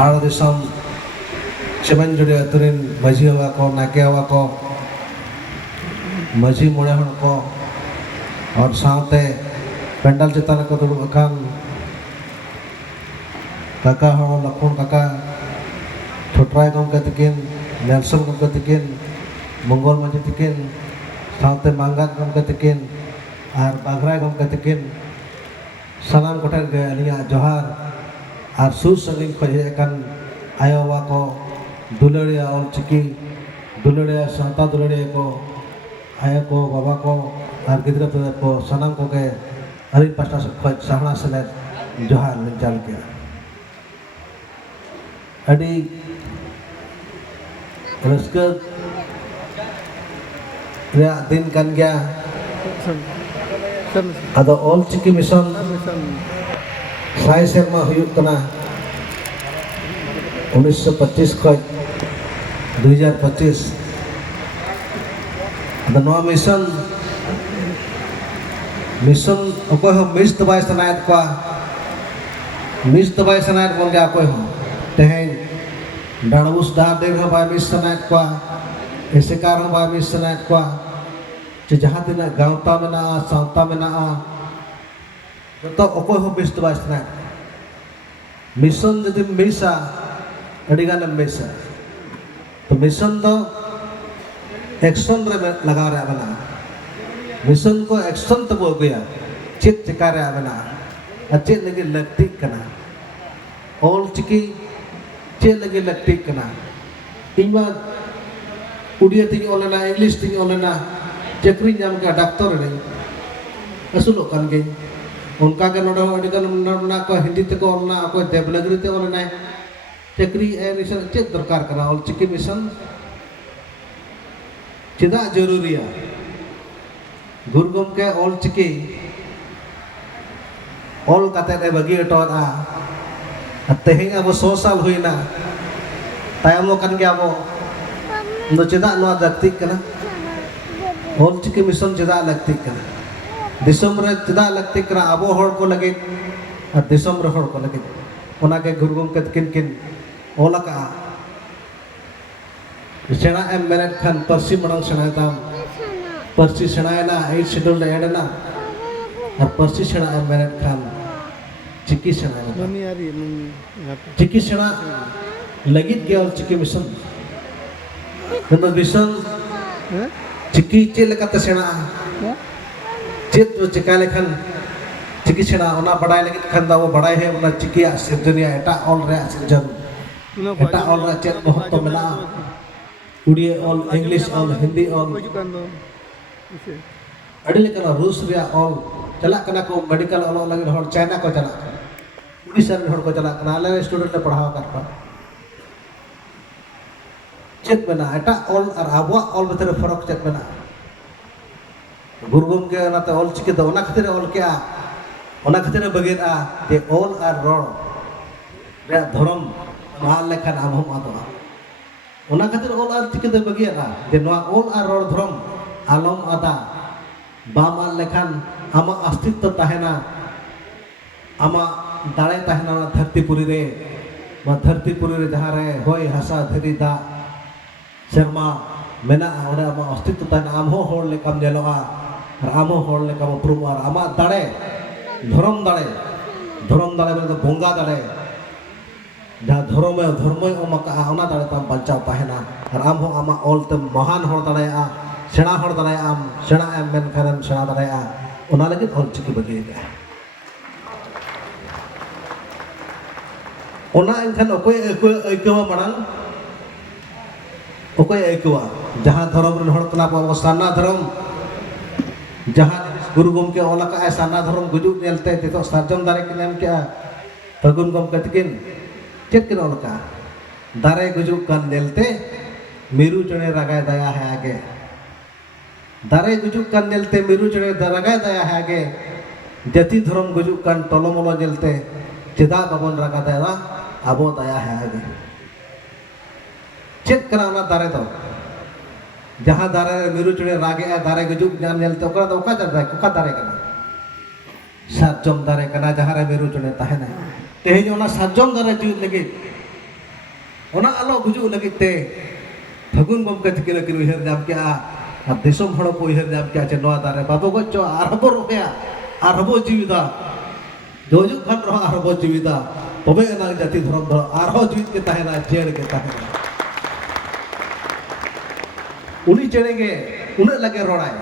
आड़ दिसम चेमनजुड़ी अतुरिन माझी हवा को नाके हवा को माझी मोड़े हड़ को और साथे पेंडल चितान को दुड़ुब अकान काका हड़ लखन काका ठोटराय गमके तकिन नेल्सन गमके तकिन मंगल माझी तकिन साथे मांगात गमके तकिन और बाघराय गमके तकिन सानाम कोठेर गे अलिया जोहार और सुर संगिन को हेकन आयो वा को दुलड़िया ऑलचिकी दुलड़िया सावता दुलड़िया को आयो को बाबा को और गिद्रा पिदरा को सानाम को के अरी पास्टा से खोज साहना सेले जोहार लिंचाल के अडी रस्क रे दिन कन गया अदो ऑलचिकी मिशन साय सेरमा हुयुक कना 1925 खज 2025 अदो नवा मिशन अकोय हो मिस तबाय सनायत को मिस तबाय सनायत बोल गया अकोय हो तेहें डाणबुस दार देव हो बाय मिस सनायत को एसेकार हो बाय मिस सनायत को जहाँ दिन गाँवता में सावता में तो अकोय हो मिस तबाय सनायत मिशन जदि मिसा अड़ीगान मिसा तो मिशन तो एक्शन रे लगा रहा बना मिशन को एक्शन तब अगुया चेक चिका रहा बना चेक लगे लगती कना ऑल चिकी चेक लगे लगती कना इमा उड़िया तीन ओलेना इंग्लिश तीन ओलेना चक्री नाम का डॉक्टर नहीं असुलो कन गई उनका के नोडो अड़ीगान ना को हिंदी ते को ओलना को देवनागरी ते ओलना चक्री ए मिशन चेक दरकार कना ऑल चिकी मिशन चिदा जरूरिया गुरगुम के ऑल चिकी ऑल काते ने बगी टोरा तेहें अब 100 साल हुईना तायमो कन गया वो नो चिदा नो लगती कना ऑल चिकी मिशन चिदा लगती कना दिसम रे चिदा लगती कना अबो होड़ को लगे और दिसम रे होड़ को लगे ओना के गुरगुम के किन किन ओला का सेना एम मेनेट खान परसी मणंग सेनायताम परसी सेनायना 8 शेड्यूल एडना और परसी सेना एम मेनेट खान चिकी सेना चिकी सेना लगित गया और चिकी मिशन तो मिशन चिकी चे लेकाते सेना चेत तो चिका लेखन चिकी सेना ओना बड़ाई लगित खान दा वो बड़ाई है ओना चिकी सिर्जनिया एटा ऑल रे सिर्जन एटा ऑल रे चेत बहुत तो मिला Odia all English all Hindi all अड़ी लेकना रूस रे ऑल चला कना को मेडिकल ऑल लगे हर चाइना को चला उड़ीसा रे हर को चला कना ले स्टूडेंट ले पढ़ावा करपा चेक बना एटा ऑल और आबवा ऑल भीतर फरक चेक बना गुरुगुम के नाते ऑल चिके दो ओना खातिर ऑल के ओना खातिर बगेरा ते ऑल और रोड रे धर्म माल लेखन आमहम आदवा ओना खातिर ऑल और चिके दो बगेरा ते नवा ऑल और रोड धर्म आलम आदा बाम लेखन आमा अस्तित्व तहना आमा दाड़े तहना धरतीपुरी रे जहाँ रे होय हसा धरी दा शर्मा मेना ओडे आमा अस्तित्व तहना आम हो होड़ लेकम जेलोआ और आम हो होड़ लेकम उपरुम और आमा दाड़े धर्म दाड़े में तो बोंगा दाड़े जहाँ धर्म ओमका ओना दाड़े तम बचाव तहना और आम हो आमा ऑल ते महान होड़ दाड़े सेना होड़ दाड़े आम सेना एम मेन खानम सेना दाड़े ओना लगे ऑल चिकी बगे ओना इनखान ओकोय ऐकवा मांग ओकोय ऐकवा जहाँ धर्म रे होड़ कना बो साना धर्म जहाँ गुरु गम के ओला का साना धर्म गुजु नेलते तो सार्जम दारे के नेम के फगुन गम कतकिन चेक के ओला का दारे गुजु कन नेलते मेरू चने रगाय दया है आगे दारे गुजु कन नेलते मेरू चने रगाय दया है आगे जति धर्म गुजु कन टोलोमोलो नेलते चिदा बाबन रगा दया अबो दया है आगे चेक करा ओना दारे तो जहाँ दारे मेरू चने रागे दारे गुजु जान नेलते ओकरा तो ओका दारे कना सार्जम दारे कना जहाँ रे मेरू चने तहना तेहें ओना सार्जम दारे जीव लगे ona alo guju lagi te Fagun gomke tikin kin uher jam kya ar disom horo ko uher jam kya che noa dare babo gocho arbo roya arbo jivida dojuk khan ro arbo jivida tobe na jati dhorom do arho jivit ke tahena jed ke tahena uni chene ge une lage rorai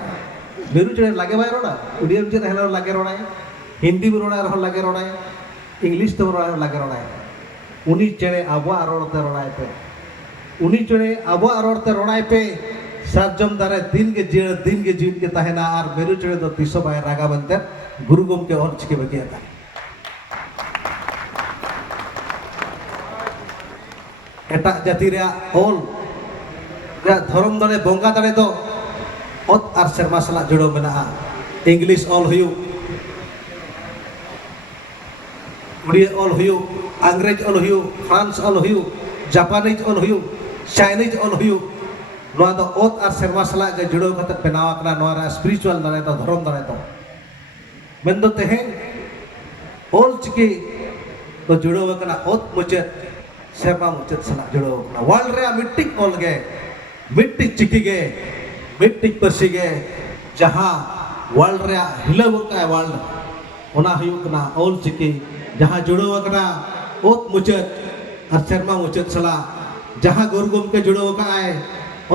meru chene lage bai roda udiam chene helo lage rorai hindi bi rorai ro lage rorai english to rorai lage rorai uni chene abwa arorte rorai pe uni chene abwa arorte rorai pe sarjom dare din ke jit ke tahena ar meru chene do tiso bai raga bante guru gomke or chike bagia ta etak jati rea ol rea dhorom dare bonga dare do ot ar serma sala jodo mena english ol huyu udiya ol huyu अंग्रेज ol huyu france ol huyu japanese ol huyu chinese ol huyu noa do ot ar serma sala ge jodo kate benawa kana noa ra spiritual dare do dhorom dare do mendo tehen ol chiki do jodo kana ot muchet serma muchet sala jodo kana world re mittik ol ge mittik chiki ge mittik persi ge jaha world re hilaw ka world ona huyu kana ol chiki jaha jodo kana ot muchet ar serma muchet sala jaha gorgom ke jodo ka ai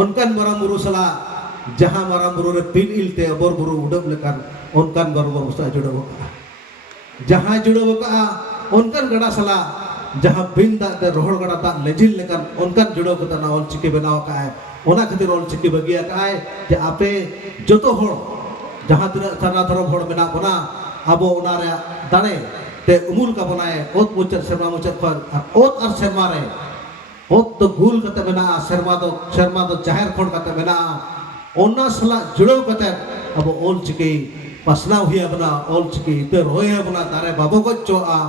onkan maram buru sala jaha maram buru re pin ilte bor buru udam lekan onkan gorgom sa jodo ka jaha jodo ka onkan gada sala jaha binda de rohor gada ta lejil lekan onkan jodo ka na ol chiki benaw ka ai ona khatir ol chiki bagia ka ai je ape joto hor jaha tira sana thorom hor mena bona abo ona re dane te umul ka bonae ot muchet serma muchet par ot ar serma re ot to gul kate mena serma do jahir khod kate mena onna sala judo kate abo ol chiki pasna huya bana ol chiki te roya bana dare babo gocho a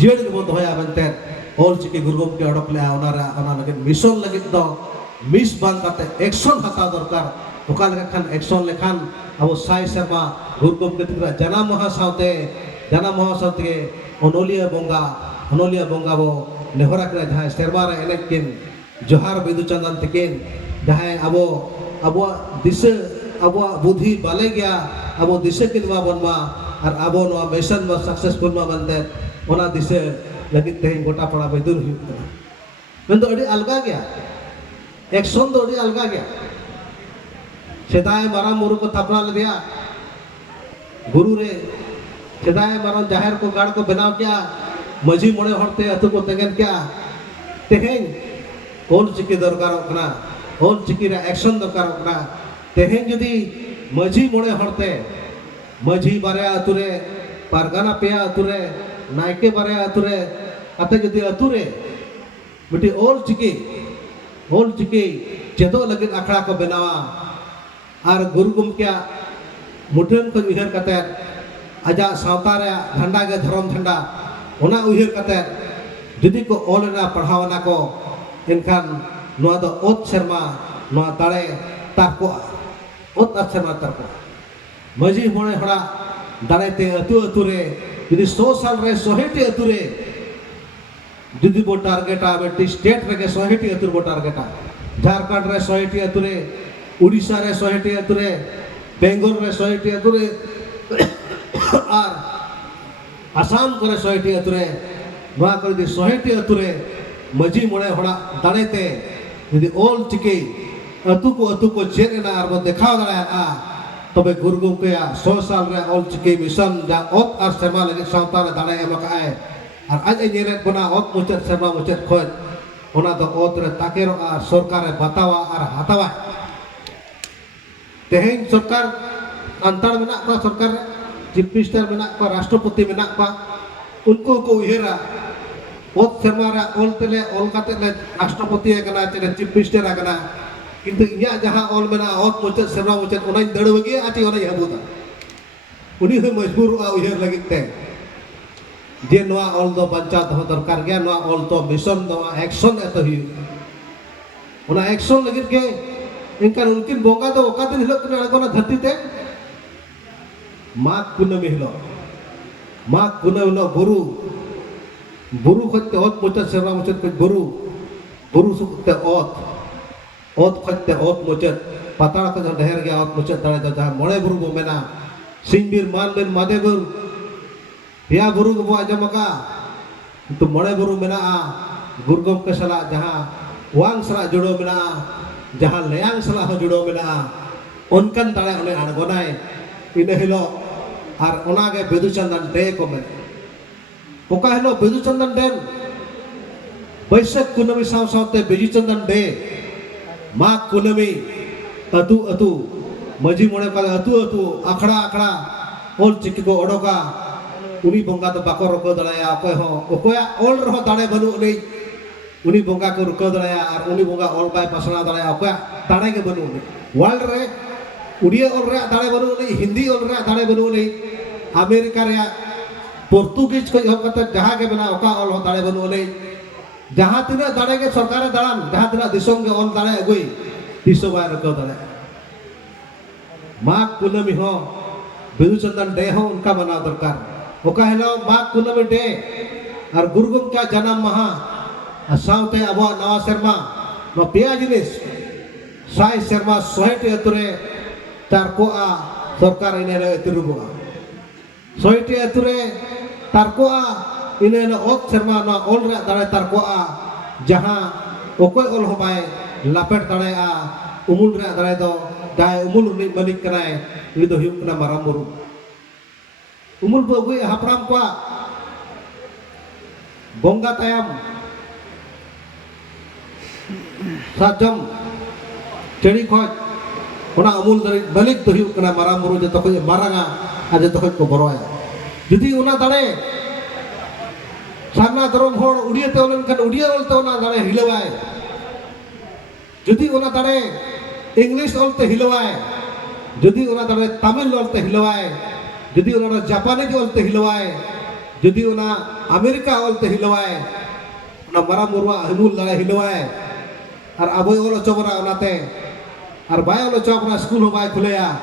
jed ge bod hoya bante ol chiki gurgom ke odok le ona lage mission lage do miss bang kate action hata dorkar oka lage khan action lekhan abo sai serma gurgom ke tira jana maha saute onolia bonga bo nehora kra jaha serma ra enekin johar bidu chandan tikin jaha abo dise abo budhi bale gya abo dise kinwa bonma ar abo no mission ma successful ma bande ona dise lagit tehin gota pora bedur hu mendo adi alga gya action do adi alga gya sedai maram muru ko thapna le diya guru re sedai maram jahir ko gad ko benaw kya maji mone horte atu ko tegen kya tehen ol chiki dorkar kana ol chiki ra action dorkar kana tehen jodi maji mone horte maji bare ature pargana peya ature naike bare ature ate jodi ature miti ol chiki jedo lagin akhड़ा ko benawa ar guru gomke mudren ko uher kate aja sawta re dhanda ge dhorom dhanda ona uher kate jodi ko olena padhawna ko enkan noa do ot serma noa dare tarko ot serma tarko maji mone hora dare te atu re jodi social re society atu re jodi bo target a beti state re ge society atu bo target a jharkhand re society atu re odisha re society atu re bengal re society atu re আর আসাম করে society আতুরে নোয়া করে দি society আতুরে মাজি মনে হড়া দাঁড়াইতে যদি all চিকি আতু কো চেনা আর বো দেখাও দাঁড়ায় তবে গুরগুম কে 100 সাল রে অল চিকি মিশন যা অত আর সেমা লাগি সাঁওতারে দাঁড়ায় এমাকায় আর আজ এই নেরে বনা অত মুচের সেমা মুচের খোঁজ ওনা তো অত রে তাকের আর সরকারে বাতাওয়া আর হাতাওয়া তেহেন সরকার আন্তার মেনা কা সরকার chief minister menak pa rashtrapati menak pa unko ko uhera ot sermara ol tele ol kate le rashtrapati kana tele chief minister kana kintu inya jaha ol mena ot muchet serma muchet onai dadwagi ati onai habuta uni he majbur a uher lagit te je noa ol do panchat ho dorkar gya noa ol to mission do action eto hi ona action lagit ke inkan unkin bonga do okadin hilok kana kona dhati te माघ पूर्णमी हिलो गुरु खोजते होत मुचत सेवा मुचत कुछ गुरु buru sukte ot khotte ot mucet patara ko dheer gya ot mucet dare da jahan mone buru bo mena singbir manbir madebur ya buru bo ajamaka itu mone buru mena gurgom ke sala jahan wang sala judo mena jahan leang sala judo mena onkan dare ole anagonai ine hilo ar onage bedu chandan de ko men oka hilo bedu chandan den Baisak kunami saw-sawte bedu chandan de mak kunami atu maji mone kala atu akhड़ा ol chiki ko odoka uni bonga to bako roko dalaya okoy ho okoya ol roho dare banu nei uni bonga ko roko dalaya ar uni bonga ol bai pasana dalaya okoya dare ge banu nei world re udia ol re dare banu nei hindi ol re dare banu nei amerika re portugis ko yo kata jaha ge bana oka ol ho dare banu nei jaha tina dare ge sarkar daran jaha tina disom ge ol dare agui diso bai roko dare mak kunami ho bedu chandan de ho unka bana darkar oka helo mak kunami de ar gurugum ka janam maha asawte abo nawa serma no pia jinis sai serma sohete ature tarko a sarkar ine re tirubu sohete ature tarko a ine na ot serma na ol ra dare tarko a jaha okoy ol ho bai lapet dare a umul ra dare do dai umul ni malik kanai itu hiup kena maramuru umul bogui hapram kwa bongga tayam sajam ceri khoj ona umul dari balik tu hiup kena maramuru je tokoi maranga aja tokoi ko boroya judi ona dare sarna darom hor udia te olen kan udia ol te ona dare hilawai judi ona dare English olte hilawai jadi ona dare Tamil olte hilawai jadi ona Japanese olte hilawai jadi ona Amerika olte hilawai ona maramurwa himul dare hilawai ar aboy olo chobra onate ar bay olo chobra school hobai khulea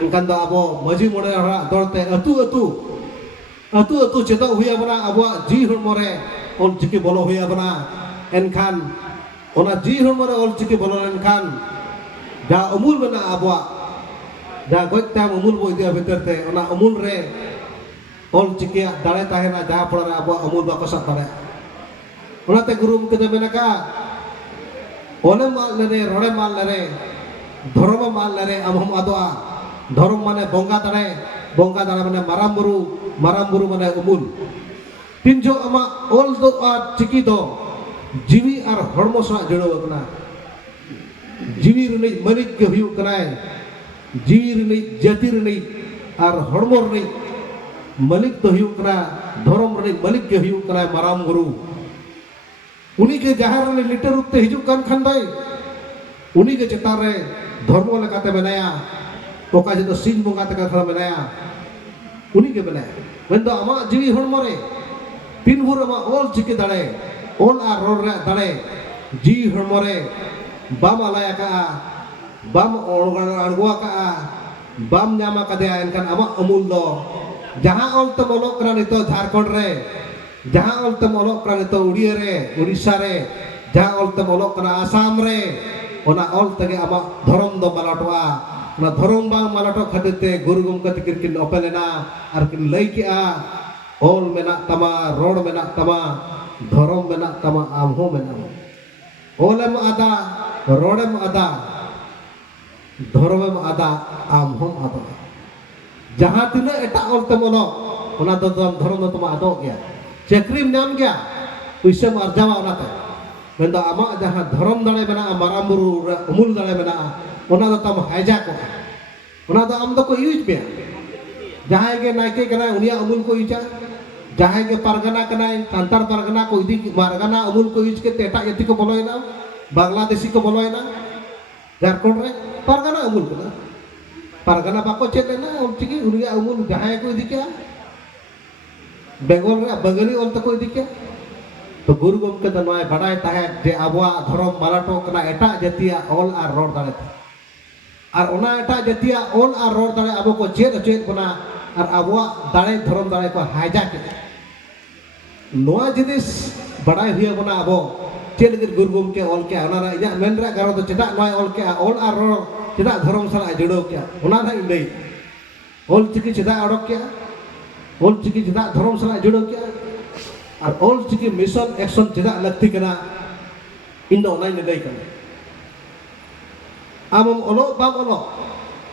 enkan do abo maji mone ra dorte atu cheto huya bana abo ji hormore ol chiki bolo huya bana enkan ona ji hormore ol chiki bolo enkan da umul bana abwa da gotta umul boy dia beterte ona umul re ol chikia dare tahena jaha pora abwa umul ba kosa tare ona te guru kete menaka ole mal lere rode mal lere dharma mal lere amhum adwa dharma mane bonga dare mane maramburu mane umul tinjo ama ol do a chiki do jiwi ar hormo sa jodo kana jiwi rini manik ke hiu kanai jiwi rini jati rini ar hormor rini malik to hiu kana dhorom rini malik ke hiu kanai maram guru uni ke jahar rini liter utte hijuk kan khandai uni ke cetare dharmo lekate benaya oka jito sin bonga te katha benaya uni ke benaya mendo ama jiwi hormore pinbur ama ol chike dare ol ar ror dare ji hormore bam alaya ka bam argua ka bam nyama kadea enkan ama amul do jaha ol te molok kana nito Jharkhand re jaha ol te molok kana nito Odisha re jaha ol te molok kana Assam re ona ol tege ama dhorom do malatoa na dhorom bang malato khadete guru gomka tikirkin opelena ar kin laiki a ol mena tama rod mena tama dhorom mena tama amho mena olem ada rodem ada dharmem ada amhom ada jaha tina eta ol temono ona do dharma toma ado gya chakrim nyam gya puisam arjawa onate mendo ama jaha dharam dale bena maramuru umul dale bena ona do tam hijack ko ona do am do ko use be jaha ge naike kana unia umul ko use jaha ge pargana kana tantar pargana ko idi margana umul ko use ke eta yati ko boloina Bangladeshi ko boloina Jharkhand re pargana umul ko pargana bako chetena ol chiki unia umul jaha ko idi kya Bengal re Bengali ol to ko idi kya to guru gomke to noy badai tahe je abwa dhorom malato kana eta jatia ol ar rod dale ar ona eta jatia ol ar rod dale abo ko chet bana ar abwa dale dhorom dale ko hijack noa jinis badai huya bana abo ᱪᱮᱫ ᱞᱟᱹᱜᱤᱫ ᱜᱩᱨᱩ ᱜᱚᱢᱠᱮ ᱚᱞ ᱠᱮᱜᱼᱟ ᱚᱱᱟ ᱨᱮ ᱤᱧᱟᱹᱜ ᱢᱮᱱ ᱨᱮᱭᱟᱜ ᱠᱟᱨᱚᱱ ᱫᱚ ᱪᱮᱫᱟᱜ ᱱᱚᱣᱟᱭ ᱚᱞ ᱠᱮᱜᱼᱟ ᱚᱞ ᱟᱨ ᱨᱚᱲ ᱪᱮᱫᱟᱜ ᱫᱷᱚᱨᱚᱢ ᱥᱟᱞᱟᱜ ᱡᱩᱲᱟᱹᱣ ᱠᱮᱜᱼᱟ ᱚᱱᱟ ᱱᱟᱦᱟᱜ ᱤᱧ ᱞᱟᱹᱭ ᱚᱞ ᱪᱤᱠᱤ ᱪᱮᱫᱟᱜ ᱚᱰᱚᱠ ᱠᱮᱜᱼᱟ ᱚᱞ ᱪᱤᱠᱤ ᱪᱮᱫᱟᱜ ᱫᱷᱚᱨᱚᱢ ᱥᱟᱞᱟᱜ ᱡᱩᱲᱟᱹᱣ ᱠᱮᱜᱼᱟ ᱟᱨ ᱚᱞ ᱪᱤᱠᱤ ᱢᱤᱥᱚᱱ ᱮᱠᱥᱚᱱ ᱪᱮᱫᱟᱜ ᱞᱟᱹᱠᱛᱤ ᱠᱟᱱᱟ ᱤᱧ ᱫᱚ ᱚᱱᱟᱧ ᱞᱟᱹᱭ ᱠᱟᱱᱟ ᱟᱢ ᱚᱞᱚᱜ ᱵᱟᱢ ᱚᱞᱚᱜ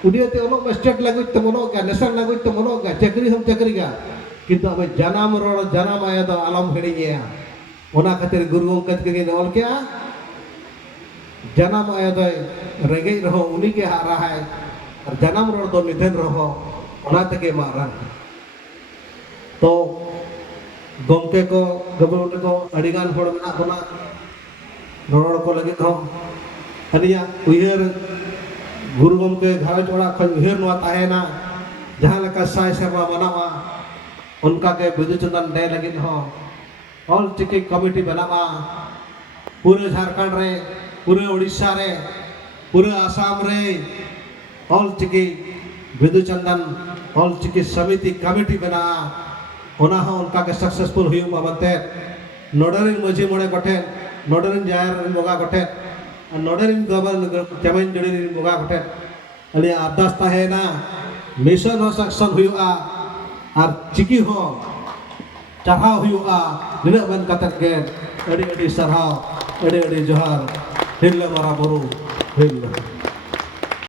उड़ियाते ओलो स्टेट लैंग्वेज ते मोनो का नेशनल लैंग्वेज ते मोनो का चाकरी हम चाकरी का किंतु अब जनाम रोड जनाम आया तो आलम हिड़िया ओना खातिर गुरु गंगा के ऑल क्या जनाम आया तो रेंगे रहो उन्हीं के हारा है और जनाम रोड तो निधन रहो ओना तके मारा तो गंके को गबरुट को अड़ीगान होड़ मेना बना रोड को लगे हो अनिया उयहर गुरु गमके घारज ओड़ा खन उयहर नवा ताहेना जहां लेका साय सेवा मनावा उनका के बिदु चंदन दे लगिन हो ऑल चिकी कमिटी बनावा पूरे झारखंड रे पूरे उड़ीसा रे पूरे आसाम रे ऑल चिकी बिदु चंदन ऑल चिकी समिति कमिटी बना ओना हो उनका के सक्सेसफुल हुई मामते नोडरिन मजी मोड़े गठे नोडरिन जायर मोगा गठे नोडरिन गबन चमन जड़िन मोगा गठे अली आदास्ता है ना मिशन हो सक्सेस हुआ और चिकी हो चढ़ाव हुआ निना बन कतक के अड़ी अड़ी सरहाव अड़ी अड़ी जोहार हिल्ला मारा बुरु हिल्ला